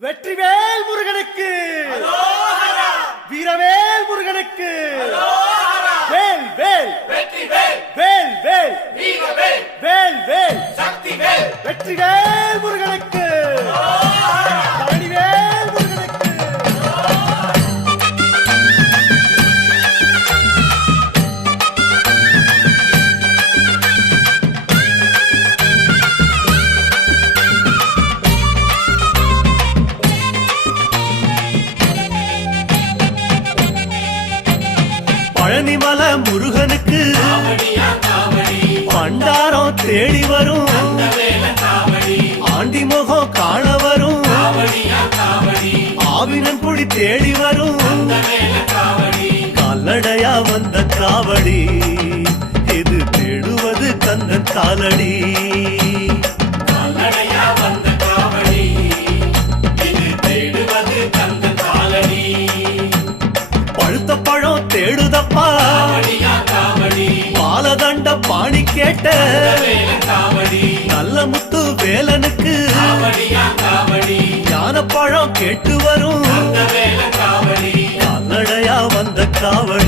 வெற்றிவேல் முருகனுக்கு, வீரவேல் முருகனுக்கு, வேல் வேல் வெற்றிவேல், வேல் வேல் வீரவேல், வேல் வேல் சக்திவேல், வெற்றிவேல் முருகனுக்கு, பழனிவேல் முருகனுக்கு. பழனிமல முருகனுக்கு காவடியா காவடி, பண்டாரம் தேடி வரும், வேல காவடி, ஆண்டி முகம் காண வரும், காவடியா காவடி, ஆவினன் குடி தேடி வரும், வேல காவடி, கால்நடையா வந்த காவடி, இது தேடுவது கந்தன் காலடி. கால்நடையா வந்த காவடி, இது தேடுவது கந்தன் காலடி. பழுத்த பழம் தேடுதப்பா, காவடியா காவடி, பாலதண்ட பாணி கேட்ட வேல காவடி, நல்ல முத்து வேலனுக்கு, காவடியா காவடி, ஞான பழம் கேட்டு வரும், வேல காவடி, கால்நடையா வந்த காவடி.